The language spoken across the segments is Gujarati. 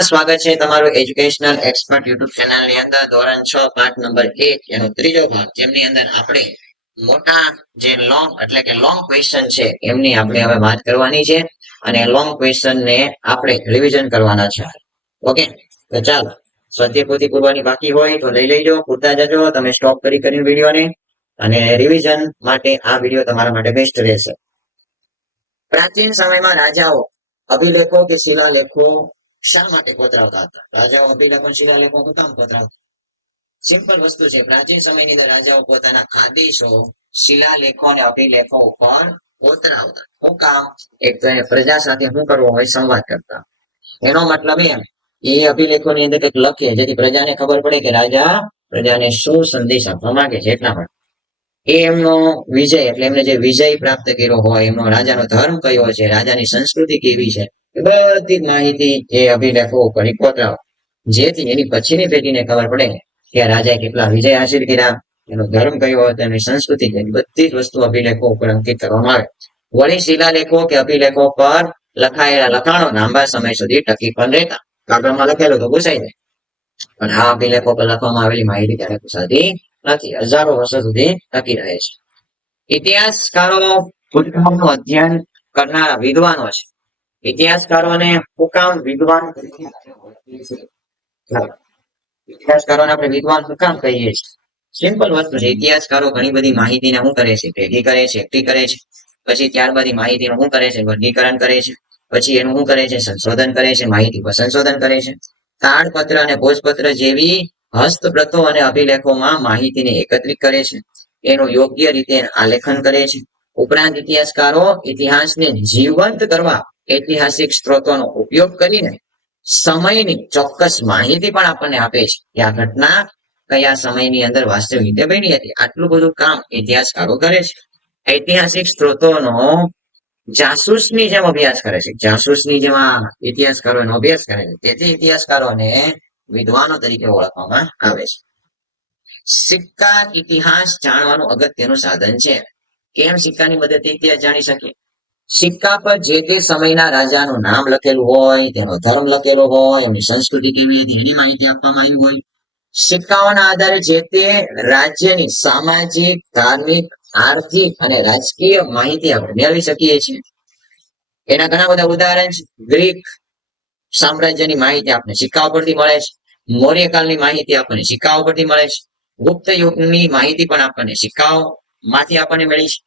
સ્વાગત છે તમારું એજ્યુકેશનલ એક્સપર્ટ યુટ્યુબ ચેનલ ની અંદર ધોરણ 6 પાઠ નંબર 1 એનો ત્રીજો ભાગ જેમની અંદર આપણે મોટા જે લોંગ એટલે કે લોંગ ક્વેશ્ચન છે એમની આપણે હવે વાત કરવાની છે અને લોંગ ક્વેશ્ચન ને આપણે રિવિઝન કરવાના છે. ઓકે, તો ચાલો સ્વાધ્યાય પોથી પૂરવાની બાકી હોય તો લઈ લેજો, પૂરતા જજો તમે સ્ટોપ કરીને વિડીયોને, અને રિવિઝન માટે આ વિડીયો તમારા માટે બેસ્ટ રહેશે. પ્રાચીન સમયમાં રાજાઓ અભિલેખો કે શિલાલેખો શા માટે કોતરાવતા હતા? રાજાઓ અભિલેખો શિલાલેખો શું કામ કોતરાવતા? સિમ્પલ વસ્તુ છે. પ્રાચીન સમયની અંદર રાજાઓ પોતાના આદેશો શિલાલેખો અને અભિલેખો ઉપર કોતરાવતા. શું કામ? એક તો પ્રજા સાથે શું કરવો હોય, સંવાદ કરતા. એનો મતલબ એમ એ અભિલેખોની અંદર કંઈક લખે જેથી પ્રજાને ખબર પડે કે રાજા પ્રજાને શું સંદેશ આપવા માંગે છે. એટલા માટે એ એમનો વિજય એટલે એમને જે વિજય પ્રાપ્ત કર્યો હોય, એમનો રાજાનો ધર્મ કયો છે, રાજાની સંસ્કૃતિ કેવી છે, એ બધી માહિતી એ અભિલેખો ઉપર કોતરાવે જેથી એની પછીની પેઢીને ખબર પડે કે રાજાએ કેટલા વિજય હાસિલ કર્યા, એનો ધર્મ કયો હતો, એની સંસ્કૃતિ કઈ, બધી જ વસ્તુ અભિલેખો ઉપર અંકિત કરવામાં આવે. વળી શિલાલેખો કે અભિલેખો પર લખાયેલા લખાણો લાંબા સમય સુધી ટકી પણ રહેતા. કાગળમાં લખેલું તો પૂછાય જાય, પણ આ અભિલેખો પર લખવામાં આવેલી માહિતી ક્યારે પૂછાતી નથી, હજારો વર્ષો સુધી ટકી રહે છે. ઇતિહાસકારો ભૂતકાળનું અધ્યયન કરનારા વિદ્વાનો છે. ઇતિહાસકારોને શું કામ વિદ્વાન તરીકે ઇતિહાસકારોને આપણે વિદ્વાન શું કામ કહીએ છીએ? સિમ્પલ વસ્તુ છે. ઇતિહાસકારો ઘણી બધી માહિતીને શું કરે છે, ભેગી કરે છે, એકઠી કરે છે. પછી ત્યારબાદ માહિતીનું શું કરે છે, વર્ગીકરણ કરે છે. પછી એનું શું કરે છે, સંશોધન કરે છે, માહિતી પર સંશોધન કરે છે. તાડપત્ર અને ભોજપત્ર જેવી હસ્તપ્રતો અને અભિલેખોમાં માહિતીને એકત્રિત કરે છે, એનું યોગ્ય રીતે આલેખન કરે છે. ઉપરાંત ઇતિહાસકારો ઇતિહાસને જીવંત કરવા ઐતિહાસિક સ્ત્રોતોનો ઉપયોગ કરીને સમયની ચોક્કસ માહિતી પણ આપણને આપે છે કે આ ઘટના કયા સમયની અંદર વાસ્તવિક રીતે બની હતી. આટલું બધું કામ ઇતિહાસકારો કરે છે. ઐતિહાસિક સ્ત્રોતોનો જાસૂસની જેમ અભ્યાસ કરે છે. જાસૂસની જેમ ઇતિહાસકારો એનો અભ્યાસ કરે છે. તેથી ઇતિહાસકારોને વિદ્વાનો તરીકે ઓળખવામાં આવે છે. સિક્કા ઇતિહાસ જાણવાનું અગત્યનું સાધન છે. કેમ સિક્કાની મદદથી ઇતિહાસ જાણી શકીએ? સિક્કા પર જે તે સમયના રાજાનું નામ લખેલું હોય, તેનો ધર્મ લખેલો હોય, એમની સંસ્કૃતિ કેવી હતી એની માહિતી આપવામાં આવી હોય. સિક્કાઓના આધારે જે તે રાજ્યની સામાજિક, ધાર્મિક, આર્થિક અને રાજકીય માહિતી આપણે મેળવી શકીએ છીએ. એના ઘણા બધા ઉદાહરણ છે. ગ્રીક સામ્રાજ્યની માહિતી આપણને સિક્કાઓ પરથી મળે છે. મૌર્યકાળની માહિતી આપણને સિક્કાઓ પરથી મળે છે. ગુપ્ત યુગની માહિતી પણ આપણને સિક્કાઓ માંથી આપણને મળી છે.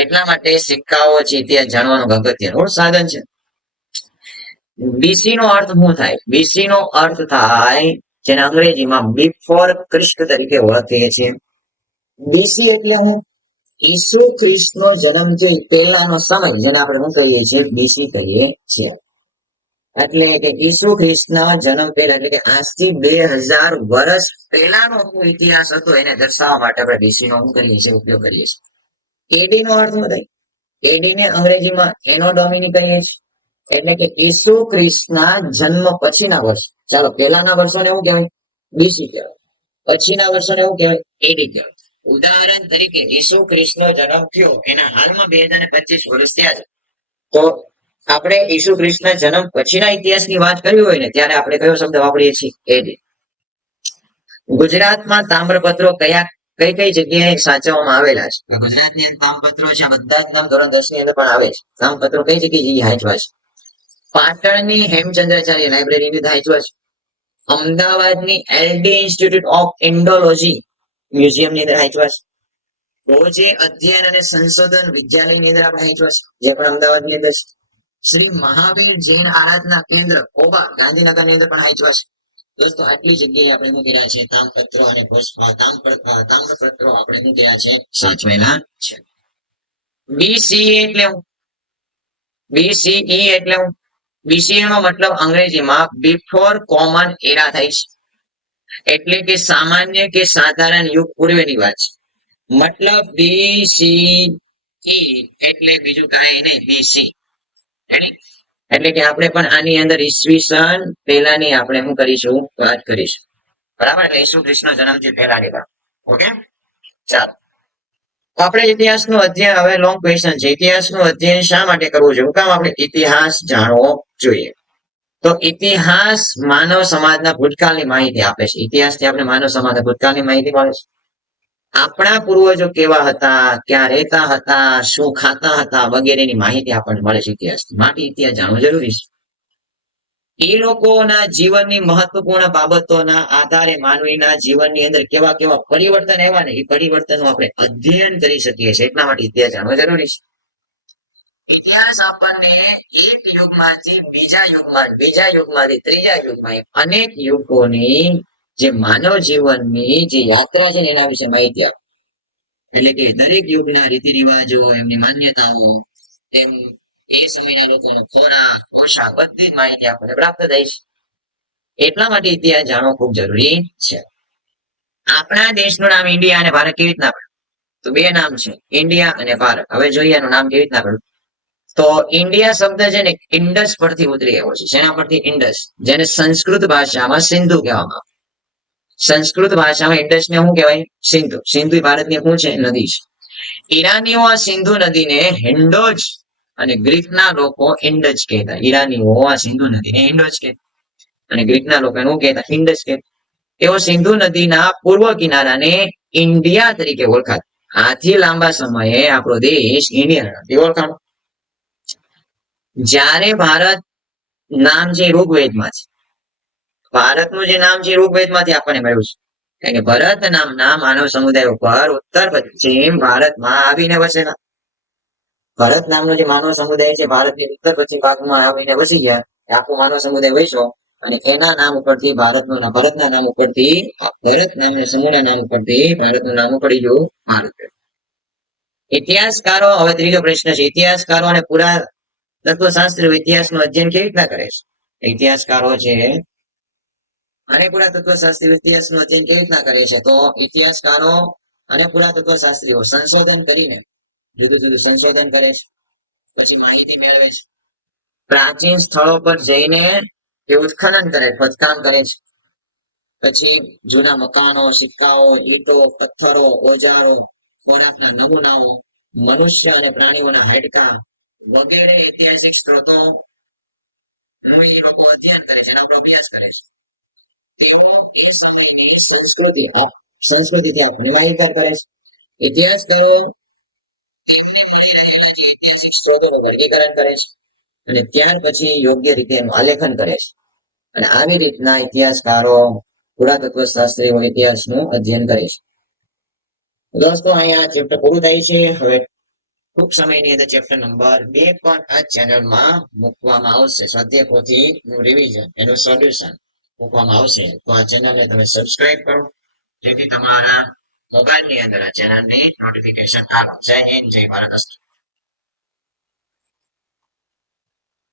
એટલા માટે સિક્કાઓ છે ઇતિહાસ જાણવાનું અગત્યનું સાધન છે. બીસી નો અર્થ શું થાય? બીસી નો અર્થ થાય જેને અંગ્રેજીમાં બિફોર ક્રિસ્ટ તરીકે ઓળખીએ છીએ. બીસી એટલે હું ઈસુ ખ્રિસ્ત નો જન્મ છે પહેલાનો સમય, જેને આપણે શું કહીએ છીએ, બીસી કહીએ છીએ. એટલે કે ઈસુ ખ્રિસ્તના જન્મ પહેલા એટલે કે આજથી 2000 વર્ષ પહેલાનો ઇતિહાસ હતો એને દર્શાવવા માટે આપણે બીસી નો શું કરીએ છીએ, ઉપયોગ કરીએ છીએ. એડી નો અર્થ શું થાય? એડી ને અંગ્રેજીમાં એનો ડોમિની કહીએ છીએ. એટલે કે ઈસુ ખ્રિસ્તના જન્મ પછીના વર્ષ. ચાલો પહેલાના વર્ષોને શું કહેવાય? બીસી કહેવાય. પછીના વર્ષોને શું કહેવાય? એડી કહેવાય. ઉદાહરણ તરીકે ઈસુ ખ્રિસ્તનો જન્મ થયો એના હાલમાં 2025 વર્ષ થયા છે, તો આપણે ઈસુ ખ્રિસ્તના જન્મ પછીના ઇતિહાસની વાત કરવી હોય ને ત્યારે આપણે કયો શબ્દ વાપરીએ છીએ? એડી. ગુજરાતમાં તામ્રપત્રો કઈ કઈ જગ્યાએ સાચવવામાં આવેલા છે? ગુજરાતની અંદર તામ્રપત્રો છે, બધા જ નામ ધોરણ 10 ની અંદર પણ આવે છે. તામ્રપત્રો કઈ જગ્યાએ હાચવા છે? પાટણની હેમચંદ્રાચાર્ય લાઇબ્રેરીની અંદર હાચવા છે. અમદાવાદની LD institute of Indology museum ની અંદર હાચવા છે. રોજે અધ્યયન અને સંશોધન વિદ્યાલયની અંદર આપણે હાચવા છે, જે પણ અમદાવાદની અંદર છે. શ્રી મહાવીર જૈન આરાધના કેન્દ્ર કોબા ગાંધીનગર ની અંદર પણ હાચવા છે. દોસ્તો આટલી જગ્યાએ આપણે શું કર્યા છે? તામ્રપત્રો અને તામ્રપત્રો આપણે શું કર્યા છે? સાચવેલા છે. બીસીઈ એટલે બીસીઈ એટલે બીસીઈ નો મતલબ અંગ્રેજીમાં બિફોર કોમન એરા થાય છે. એટલે કે સામાન્ય કે સાધારણ યુગ પૂર્વેની વાત છે. મતલબ બીસીઈ એટલે બીજું કાંઈ નહીં, બીસી. એટલે કે આપણે પણ આની અંદર ઈસવીસન પહેલાની આપણે શું કરીશું? વાત કરીશું. બરાબર? એટલે ઈસુ ખ્રિસ્તનો જન્મથી પહેલાની વાત. ઓકે, ચાલો. આપણે ઇતિહાસનું અધ્યયન, હવે લોંગ ક્વેશ્ચન છે. ઇતિહાસનું અધ્યયન શા માટે કરવું જોઈએ? કામ આપણે ઇતિહાસ જાણવો જોઈએ? તો ઇતિહાસ માનવ સમાજના ભૂતકાળની માહિતી આપે છે. ઇતિહાસથી આપણે માનવ સમાજના ભૂતકાળની માહિતી મળે છે. આપણા પૂર્વજો કેવા હતા, ક્યાં રહેતા હતા, શું ખાતા હતા વગેરેની માહિતી આપણને મળે છે ઇતિહાસથી. માટે ઇતિહાસ જાણવો જરૂરી છે. એ લોકોના જીવનની મહત્વપૂર્ણ બાબતોના આધારે માનવીના જીવનની અંદર કેવા કેવા પરિવર્તન આવ્યા ને એ પરિવર્તનનું આપણે અધ્યયન કરી શકીએ છીએ. એટલા માટે ઇતિહાસ જાણવો જરૂરી છે. ઇતિહાસ આપણને એક યુગમાંથી બીજા યુગમાં, બીજા યુગમાંથી ત્રીજા યુગમાં અનેક યુગોની જે માનવ જીવનની જે યાત્રા છે એના વિશે માહિતી આપે. એટલે કે દરેક યુગના રીતિ રિવાજો, એમની માન્યતાઓ, તેમ એ સમયના લોકોનો ખોરાક, પોશાક બધી માહિતી આપણને પ્રાપ્ત થાય છે. એટલા માટે ઇતિહાસ જાણવો ખૂબ જરૂરી છે. આપણા દેશનું નામ ઇન્ડિયા અને ભારત કેવી રીતના પડ્યું? તો બે નામ છે, ઇન્ડિયા અને ભારત. હવે જોઈએ એનું નામ કેવી રીતના પડ્યું. તો ઇન્ડિયા શબ્દ છે ને ઇન્ડસ પરથી ઉતરી આવ્યો છે. શેના પરથી? ઇન્ડસ, જેને સંસ્કૃત ભાષામાં સિંધુ કહેવામાં આવે. સંસ્કૃત ભાષામાં ઇન્ડસ ને શું કહેવાય? સિંધુ. સિંધુ ભારતની શું છે? નદી છે. ઈરાનીઓ આ સિંધુ નદીને હિન્ડોજ અને ગ્રીકના લોકો ઇન્ડસ કહેતા. ઈરાનીઓ આ સિંધુ નદીને હિન્ડોજ કહેતા અને ગ્રીકના લોકો શું કહેતા? ઇન્ડસ કહેતા. તેઓ સિંધુ નદીના પૂર્વ કિનારાને ઇન્ડિયા તરીકે ઓળખાતા. આથી લાંબા સમયે આપણો દેશ ઇન્ડિયા તરીકે ઓળખાણો. જ્યારે ભારત નામ છે ઋગ્વેદમાં છે. ભારતનું જે નામ છે ઋગ્વેદમાંથી આપણને મળ્યું છે. કારણ કે ભરત નામના માનવ સમુદાય ઉપર ઉત્તર પશ્ચિમ ભારતમાં આવીને વસેલા. ભરત નામનો જે માનવ સમુદાય છે ભારતની ઉત્તર પશ્ચિમ ભાગમાં આવીને વસી ગયા. આખો માનવ સમુદાય વસ્યો અને એના નામ ઉપરથી ભરતના નામ ઉપરથી, ભરત નામના સમૂહના નામ ઉપરથી ભારતનું નામ પડી ગયું ભારત. ઇતિહાસકારો, હવે ત્રીજો પ્રશ્ન છે, ઇતિહાસકારો અને પુરાતત્વશાસ્ત્રીઓ ઇતિહાસનું અધ્યયન કેવી રીતના કરે છે? ઇતિહાસકારો છે અને પુરાતત્વશાસ્ત્રીઓ ઇતિહાસનું અધ્યયન કેવી રીતના કરે છે? તો ઇતિહાસકારો અને પુરાતત્વશાસ્ત્રીઓ સંશોધન કરીને જુદું જુદું સંશોધન કરે છે, પછી માહિતી મેળવે છે. પ્રાચીન સ્થળો પર જઈને એ ઉત્ખનન કરે, ખોદકામ કરે છે. પછી જૂના મકાનો, સિક્કાઓ, ઈંટો, પથ્થરો, ઓજારો, ખોરાકના નમૂનાઓ, મનુષ્ય અને પ્રાણીઓના હાડકાં વગેરે ઐતિહાસિક સ્ત્રોતો એ લોકો અધ્યયન કરે છે, એનો અભ્યાસ કરે છે. તેઓ એ સમયની સંસ્કૃતિથી આપણને માહિતગાર કરે છે. ઇતિહાસકારો તેમને મળી રહેલા જે ઐતિહાસિક સ્ત્રોતોનું વર્ગીકરણ કરે છે અને ત્યાર પછી યોગ્ય રીતે એનું આલેખન કરે છે. અને આવી રીતના ઇતિહાસકારો, પુરાતત્વશાસ્ત્રીઓ ઇતિહાસનું અધ્યયન કરે છે. દોસ્તો, અહીંયા ચેપ્ટર પૂરું થાય છે. હવે ટૂંક સમયની અંદર ચેપ્ટર નંબર 2 પણ આ ચેનલમાં મૂકવામાં આવશે. સ્વાધ્યાય પોથીનું રિવિઝન, એનું સોલ્યુશન મૂકવામાં આવશે. તો આ ચેનલને તમે સબસ્ક્રાઇબ કરો જેથી તમારા મોબાઈલની અંદર આ ચેનલની નોટિફિકેશન આવે. જય હિન્દ, જય ભારત.